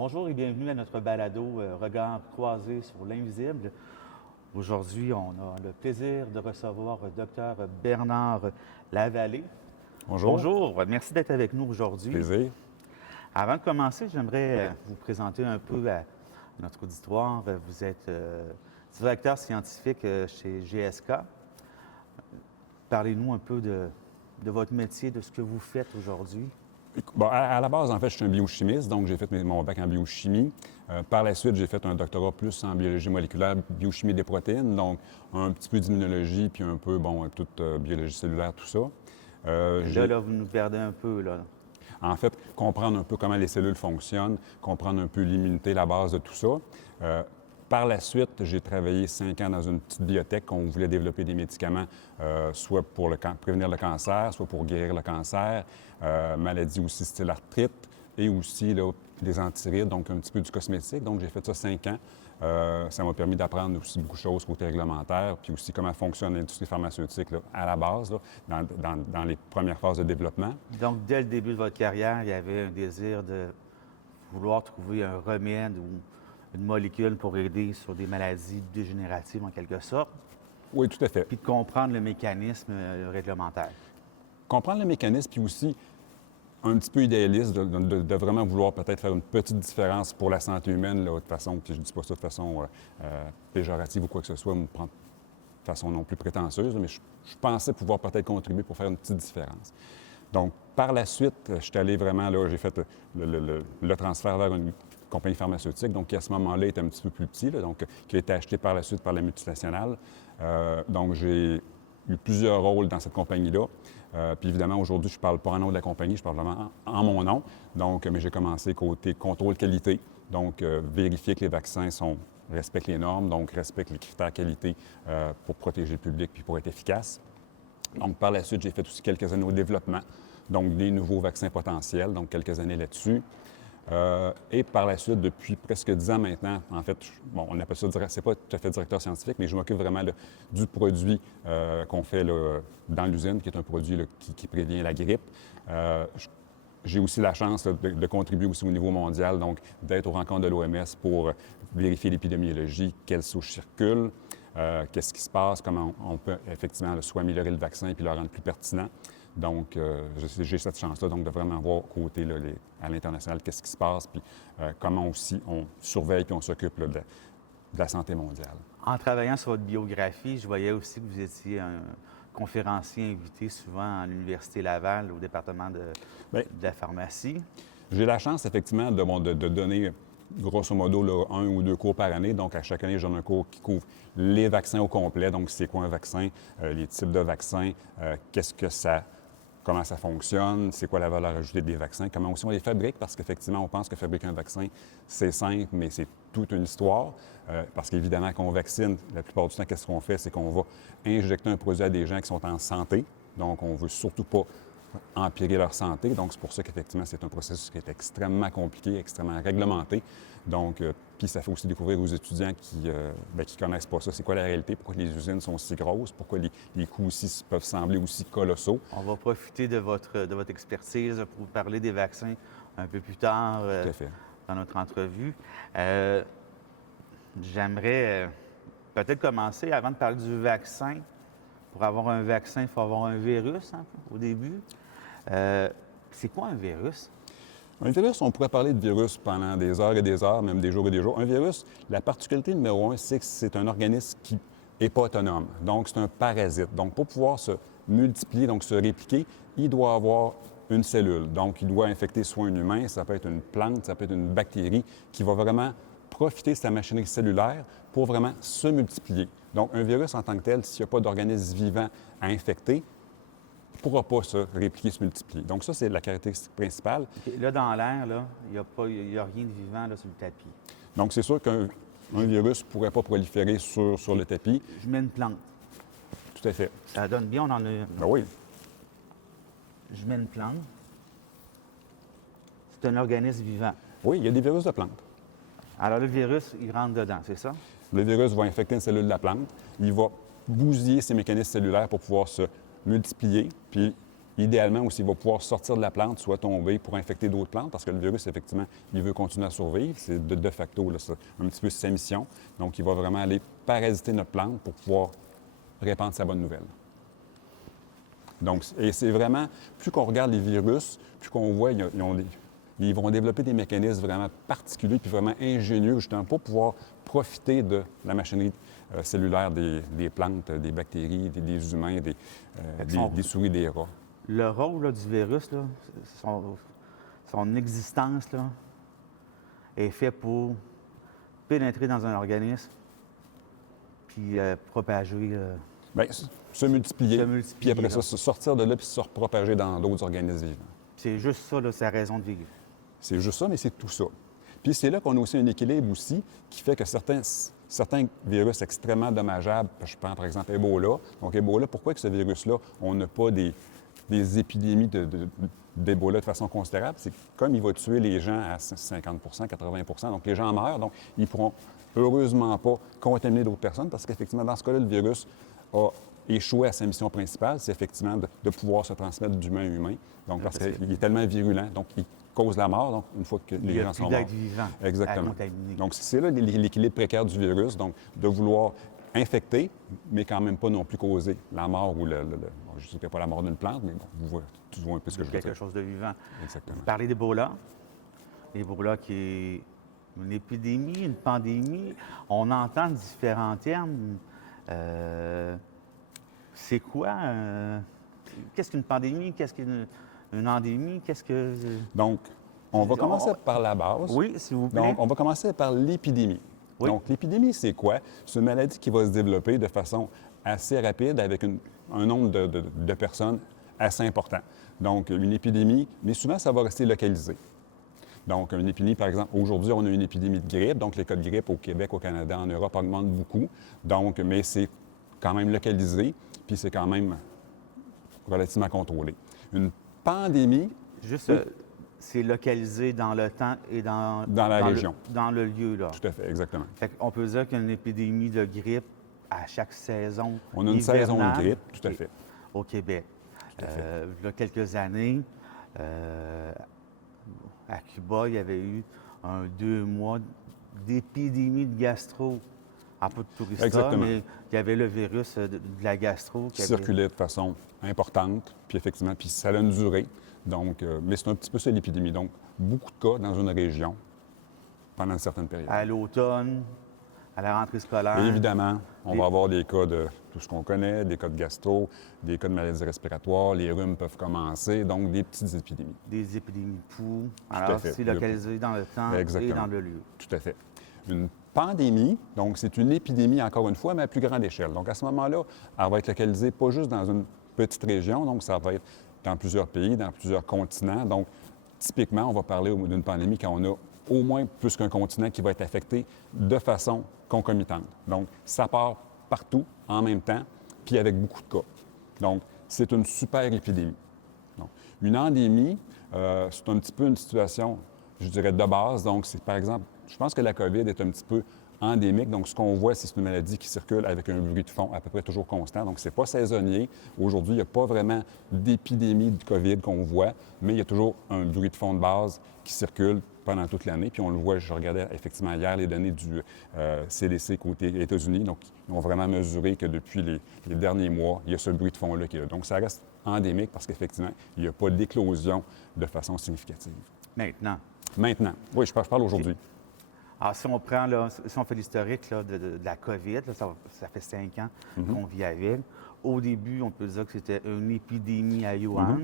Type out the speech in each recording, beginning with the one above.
Bonjour et bienvenue à notre balado Regard croisé sur l'invisible. Aujourd'hui, on a le plaisir de recevoir le docteur Bernard Lavallée. Bonjour. Bonjour, merci d'être avec nous aujourd'hui. Plaisir. Avant de commencer, j'aimerais vous présenter un peu à notre auditoire. Vous êtes directeur scientifique chez GSK. Parlez-nous un peu de votre métier, de ce que vous faites aujourd'hui. Bon, à la base, en fait, je suis un biochimiste, donc j'ai fait mon bac en biochimie. Par la suite, j'ai fait un doctorat plus en biologie moléculaire, biochimie des protéines, donc un petit peu d'immunologie, puis un peu, toute biologie cellulaire, tout ça. Là, vous nous perdez un peu, là. En fait, comprendre un peu comment les cellules fonctionnent, comprendre un peu l'immunité, la base de tout ça. Par la suite, j'ai travaillé 5 ans dans une petite biotech où on voulait développer des médicaments, soit pour prévenir le cancer, soit pour guérir le cancer, maladies aussi style arthrite, et aussi là, des antirides, donc un petit peu du cosmétique. Donc, j'ai fait ça 5 ans. Ça m'a permis d'apprendre aussi beaucoup de choses côté réglementaire, puis aussi comment fonctionne l'industrie pharmaceutique là, à la base, là, dans les premières phases de développement. Donc, dès le début de votre carrière, il y avait un désir de vouloir trouver un remède ou une molécule pour aider sur des maladies dégénératives en quelque sorte. Oui, tout à fait. Puis de comprendre le mécanisme réglementaire. Comprendre le mécanisme, puis aussi un petit peu idéaliste de vraiment vouloir peut-être faire une petite différence pour la santé humaine, là, de façon, puis je ne dis pas ça de façon péjorative ou quoi que ce soit, me prendre de façon non plus prétentieuse, mais je pensais pouvoir peut-être contribuer pour faire une petite différence. Donc, par la suite, je suis allé vraiment, là, j'ai fait le transfert vers une compagnie pharmaceutique, donc qui à ce moment-là était un petit peu plus petit, là, donc qui a été acheté par la suite par la multinationale. Donc, j'ai eu plusieurs rôles dans cette compagnie-là. Puis évidemment, aujourd'hui, je ne parle pas en nom de la compagnie, je parle vraiment en mon nom. Donc, mais j'ai commencé côté contrôle qualité, donc vérifier que les vaccins respectent les normes, donc respectent les critères qualité pour protéger le public puis pour être efficace. Donc, par la suite, j'ai fait aussi quelques années au développement, donc des nouveaux vaccins potentiels, donc quelques années là-dessus. Et par la suite, depuis presque 10 ans maintenant, en fait, on appelle ça, c'est pas tout à fait directeur scientifique, mais je m'occupe vraiment là, du produit qu'on fait là, dans l'usine, qui est un produit là, qui prévient la grippe. J'ai aussi la chance là, de contribuer aussi au niveau mondial, donc d'être aux rencontres de l'OMS pour vérifier l'épidémiologie, quelles souches circulent, qu'est-ce qui se passe, comment on peut effectivement là, soit améliorer le vaccin puis le rendre plus pertinent. Donc, j'ai cette chance-là donc, de vraiment voir côté là, à l'international qu'est-ce qui se passe, puis comment aussi on surveille puis on s'occupe là, de la santé mondiale. En travaillant sur votre biographie, je voyais aussi que vous étiez un conférencier invité souvent à l'Université Laval, au département de la pharmacie. J'ai la chance, effectivement, de donner grosso modo là, 1 ou 2 cours par année. Donc, à chaque année, je donne un cours qui couvre les vaccins au complet. Donc, c'est quoi un vaccin, les types de vaccins, comment ça fonctionne, c'est quoi la valeur ajoutée des vaccins, comment aussi on les fabrique, parce qu'effectivement, on pense que fabriquer un vaccin, c'est simple, mais c'est toute une histoire. Parce qu'évidemment, quand on vaccine, la plupart du temps, qu'est-ce qu'on fait? C'est qu'on va injecter un produit à des gens qui sont en santé. Donc, on ne veut surtout pas empirer leur santé. Donc, c'est pour ça qu'effectivement, c'est un processus qui est extrêmement compliqué, extrêmement réglementé. Donc, puis ça fait aussi découvrir aux étudiants qui ne connaissent pas ça. C'est quoi la réalité? Pourquoi les usines sont si grosses? Pourquoi les coûts aussi peuvent sembler aussi colossaux? On va profiter de votre expertise pour vous parler des vaccins un peu plus tard dans notre entrevue. J'aimerais peut-être commencer, avant de parler du vaccin. Pour avoir un vaccin, il faut avoir un virus au début. C'est quoi un virus? Un virus, on pourrait parler de virus pendant des heures et des heures, même des jours et des jours. Un virus, la particularité numéro 1, c'est que c'est un organisme qui n'est pas autonome. Donc, c'est un parasite. Donc, pour pouvoir se multiplier, donc se répliquer, il doit avoir une cellule. Donc, il doit infecter soit un humain, ça peut être une plante, ça peut être une bactérie qui va vraiment profiter de sa machinerie cellulaire pour vraiment se multiplier. Donc, un virus en tant que tel, s'il n'y a pas d'organisme vivant à infecter, ne pourra pas se répliquer, se multiplier. Donc, ça, c'est la caractéristique principale. Okay. Là, dans l'air, il n'y a rien de vivant là, sur le tapis. Donc, c'est sûr qu'un virus ne pourrait pas proliférer sur le tapis. Je mets une plante. Tout à fait. Ça donne bien, on en a une. Ben oui. Je mets une plante. C'est un organisme vivant. Oui, il y a des virus de plantes. Alors, le virus, il rentre dedans, c'est ça? Le virus va infecter une cellule de la plante. Il va bousiller ses mécanismes cellulaires pour pouvoir se multiplier, puis idéalement aussi, il va pouvoir sortir de la plante, soit tomber pour infecter d'autres plantes, parce que le virus, effectivement, il veut continuer à survivre. C'est de facto là, un petit peu sa mission. Donc, il va vraiment aller parasiter notre plante pour pouvoir répandre sa bonne nouvelle. Donc, et c'est vraiment, plus qu'on regarde les virus, plus qu'on voit, ils vont développer des mécanismes vraiment particuliers puis vraiment ingénieux, justement, pour pouvoir profiter de la machinerie cellulaire des plantes, des bactéries, des humains, des souris, des rats. Le rôle là, du virus, là, son existence là, est fait pour pénétrer dans un organisme puis propager. Bien, se multiplier, Se multiplier, puis après ça, là. sortir de là puis se repropager dans d'autres organismes vivants. C'est juste ça, là, sa raison de vivre. C'est juste ça, mais c'est tout ça. Puis c'est là qu'on a aussi un équilibre aussi qui fait que certains virus extrêmement dommageables, je prends par exemple Ebola. Donc Ebola, pourquoi que ce virus-là, on n'a pas des épidémies d'Ebola de façon considérable? C'est que comme il va tuer les gens à 50 80 donc les gens meurent, donc ils ne pourront heureusement pas contaminer d'autres personnes parce qu'effectivement, dans ce cas-là, le virus a échoué à sa mission principale, c'est effectivement de pouvoir se transmettre d'humain à humain. Donc, parce qu'il est tellement virulent, donc il cause la mort, donc une fois que les gens sont morts. Il n'y a plus d'être vivant Exactement. à contaminer. Donc, c'est là l'équilibre précaire du virus, donc de vouloir infecter, mais quand même pas non plus causer la mort ou bon, je ne dirais pas la mort d'une plante, mais bon, tu vois un peu ce que je veux dire. Quelque chose de vivant. Exactement. Vous parlez d'Ebola. Ebola qui est une épidémie, une pandémie. On entend différents termes. C'est quoi? Qu'est-ce qu'une pandémie? Qu'est-ce qu'une endémie? Qu'est-ce que... Donc, on va commencer par la base. Oui, s'il vous plaît. Donc, on va commencer par l'épidémie. Oui. Donc, l'épidémie, c'est quoi? C'est une maladie qui va se développer de façon assez rapide avec un nombre de personnes assez important. Donc, une épidémie, mais souvent, ça va rester localisé. Donc, une épidémie, par exemple, aujourd'hui, on a une épidémie de grippe. Donc, les cas de grippe au Québec, au Canada, en Europe augmentent beaucoup. Donc, mais c'est quand même localisé, puis c'est quand même relativement contrôlé. Une pandémie... Juste, c'est localisé dans le temps et dans la région. Dans le lieu, là. Tout à fait, exactement. On peut dire qu'il y a une épidémie de grippe à chaque saison. On a une saison de hivernale grippe, tout à fait. Au Québec. Tout à fait. Il y a quelques années, à Cuba, il y avait eu 2 mois d'épidémie de gastro. Un peu de touristes, Exactement. mais il y avait le virus de la gastro Qui circulait de façon importante, puis effectivement, puis ça a une durée. Donc, mais c'est un petit peu ça l'épidémie. Donc, beaucoup de cas dans une région pendant une certaine période. À l'automne, à la rentrée scolaire. Et évidemment, on va avoir des cas de tout ce qu'on connaît, des cas de gastro, des cas de maladies respiratoires, les rhumes peuvent commencer, donc des petites épidémies. Des épidémies de poux. à Alors, fait. c'est localisé dans le temps Exactement. et dans le lieu. Tout à fait. Une pandémie, donc c'est une épidémie, encore une fois, mais à plus grande échelle. Donc à ce moment-là, elle va être localisée pas juste dans une petite région, donc ça va être dans plusieurs pays, dans plusieurs continents. Donc typiquement, on va parler d'une pandémie quand on a au moins plus qu'un continent qui va être affecté de façon concomitante. Donc ça part partout en même temps, puis avec beaucoup de cas. Donc c'est une super épidémie. Donc, une endémie, c'est un petit peu une situation, je dirais, de base. Donc, c'est par exemple, je pense que la COVID est un petit peu endémique. Donc, ce qu'on voit, c'est une maladie qui circule avec un bruit de fond à peu près toujours constant. Donc, ce n'est pas saisonnier. Aujourd'hui, il n'y a pas vraiment d'épidémie de COVID qu'on voit, mais il y a toujours un bruit de fond de base qui circule pendant toute l'année. Puis on le voit, je regardais effectivement hier les données du CDC côté États-Unis. Donc, ils ont vraiment mesuré que depuis les derniers mois, il y a ce bruit de fond-là qui est là. Donc, ça reste endémique parce qu'effectivement, il n'y a pas d'éclosion de façon significative. Maintenant. Oui, je parle aujourd'hui. Alors, si on prend, là, si on fait l'historique là, de la COVID, là, ça fait 5 ans qu'on vit avec. Au début, on peut dire que c'était une épidémie à Wuhan.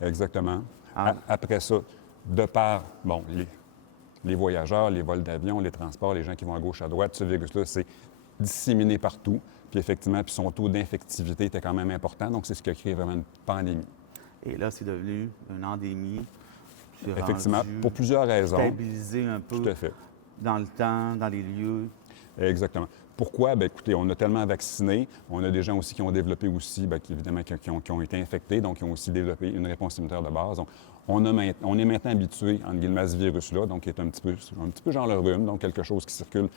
Exactement. Ah. Après ça, de par, bon, les voyageurs, les vols d'avion, les transports, les gens qui vont à gauche, à droite, ce virus-là s'est disséminé partout. Puis effectivement, puis son taux d'infectivité était quand même important. Donc, c'est ce qui a créé vraiment une pandémie. Et là, c'est devenu une endémie. C'est Effectivement, rendu pour plusieurs raisons. stabilisé un peu Tout à fait. dans le temps, dans les lieux. Exactement. Pourquoi? Bien, écoutez, on a tellement vacciné. On a des gens aussi qui ont développé aussi, bien, évidemment, qui ont été infectés, donc qui ont aussi développé une réponse immunitaire de base. Donc, on est maintenant habitué, entre guillemets, à ce virus-là, donc qui est un petit peu genre le rhume, donc quelque chose qui circule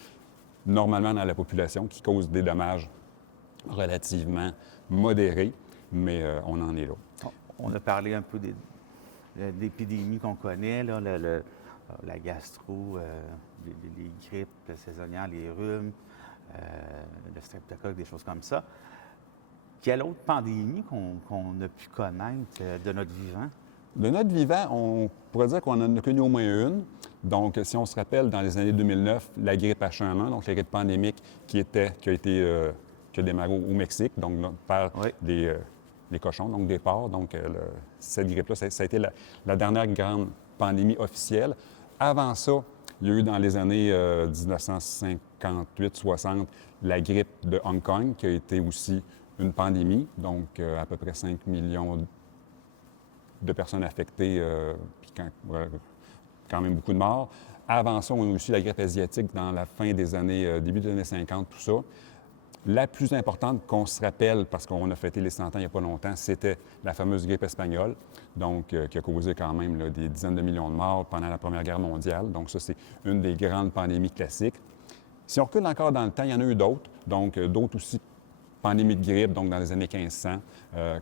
normalement dans la population, qui cause des dommages relativement modérés, mais on en est là. On a parlé un peu d'épidémies qu'on connaît, là, la gastro, les grippes saisonnières, les rhumes, le streptocoque, des choses comme ça. Quelle autre pandémie qu'on a pu connaître de notre vivant? De notre vivant, on pourrait dire qu'on en a connu au moins une. Donc, si on se rappelle, dans les années 2009, la grippe H1N1, donc la grippe pandémique qui a démarré au Mexique, donc par Oui. des cochons, donc des porcs. Donc, cette grippe-là, ça a été la dernière grande pandémie officielle. Avant ça, il y a eu dans les années 1958-60 la grippe de Hong Kong, qui a été aussi une pandémie, donc à peu près 5 millions de personnes affectées, puis quand même beaucoup de morts. Avant ça, on a eu aussi la grippe asiatique dans la fin des années, début des années 50, tout ça. La plus importante qu'on se rappelle, parce qu'on a fêté les 100 ans il n'y a pas longtemps, c'était la fameuse grippe espagnole, donc qui a causé quand même là, des dizaines de millions de morts pendant la Première Guerre mondiale. Donc ça, c'est une des grandes pandémies classiques. Si on recule encore dans le temps, il y en a eu d'autres, donc d'autres aussi pandémies de grippe, donc dans les années 1500,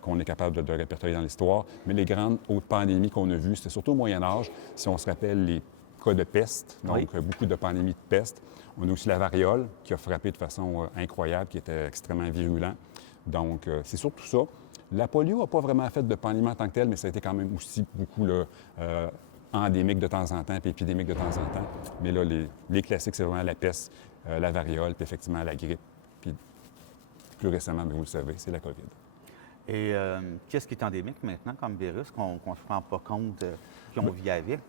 qu'on est capable de répertorier dans l'histoire. Mais les grandes autres pandémies qu'on a vues, c'était surtout au Moyen Âge. Si on se rappelle les cas de peste, donc Oui. beaucoup de pandémies de peste. On a aussi la variole qui a frappé de façon incroyable, qui était extrêmement virulent. Donc, c'est surtout ça. La polio n'a pas vraiment fait de pandémie en tant que telle, mais ça a été quand même aussi beaucoup là, endémique de temps en temps, puis épidémique de temps en temps. Mais là, les classiques, c'est vraiment la peste, la variole, puis effectivement la grippe. Puis plus récemment, bien, vous le savez, c'est la COVID. Et qu'est-ce qui est endémique maintenant comme virus qu'on ne se rend pas compte qu'on vit avec?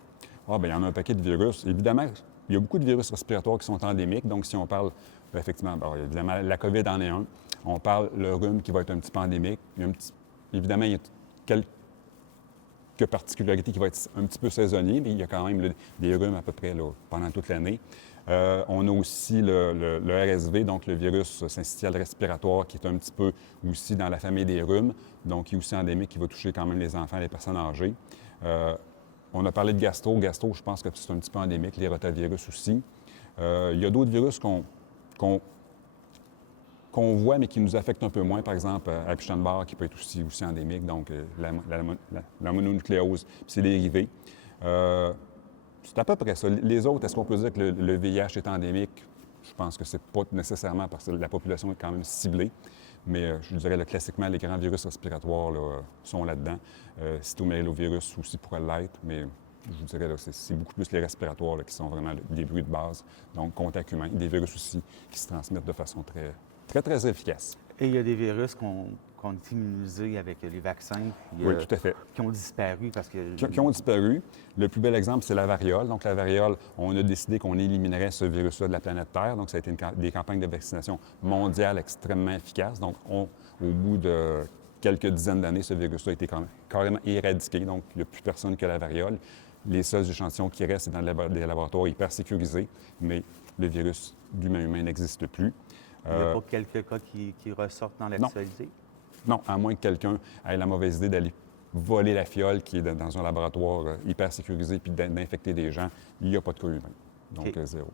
Ah, bien, il y en a un paquet de virus. Évidemment, il y a beaucoup de virus respiratoires qui sont endémiques. Donc, si on parle, effectivement, évidemment, la COVID en est un. On parle le rhume qui va être un petit peu endémique. Évidemment, il y a quelques particularités qui vont être un petit peu saisonniers, mais il y a quand même des rhumes à peu près là, pendant toute l'année. On a aussi le RSV, donc le virus syncytial respiratoire, qui est un petit peu aussi dans la famille des rhumes, donc qui est aussi endémique, qui va toucher quand même les enfants et les personnes âgées. On a parlé de gastro. Gastro, je pense que c'est un petit peu endémique, les rotavirus aussi. Il y a d'autres virus qu'on voit, mais qui nous affectent un peu moins. Par exemple, Epstein-Barr, qui peut être aussi endémique, donc la mononucléose, puis ses dérivés. C'est à peu près ça. Les autres, est-ce qu'on peut dire que le VIH est endémique? Je pense que c'est pas nécessairement parce que la population est quand même ciblée. Mais je dirais, là, classiquement, les grands virus respiratoires là, sont là-dedans. Cytomegalovirus aussi pourrait l'être, mais je dirais, là, c'est beaucoup plus les respiratoires là, qui sont vraiment des bruits de base. Donc, contact humain. Des virus aussi qui se transmettent de façon très, très, très efficace. Et il y a des virus qu'on est immunisés avec les vaccins, puis, Oui, tout à fait. qui ont disparu parce que... Qui ont disparu. Le plus bel exemple, c'est la variole. Donc, la variole, on a décidé qu'on éliminerait ce virus-là de la planète Terre. Donc, ça a été des campagnes de vaccination mondiales extrêmement efficaces. Donc, au bout de quelques dizaines d'années, ce virus-là a été carrément éradiqué. Donc, il n'y a plus personne que la variole. Les seuls échantillons qui restent, c'est dans des laboratoires hyper sécurisés, mais le virus d'humain-humain n'existe plus. Il n'y a pas quelques cas qui ressortent dans l'actualité? Non, à moins que quelqu'un ait la mauvaise idée d'aller voler la fiole qui est dans un laboratoire hyper sécurisé puis d'infecter des gens, il n'y a pas de cas humain. Donc, OK. zéro.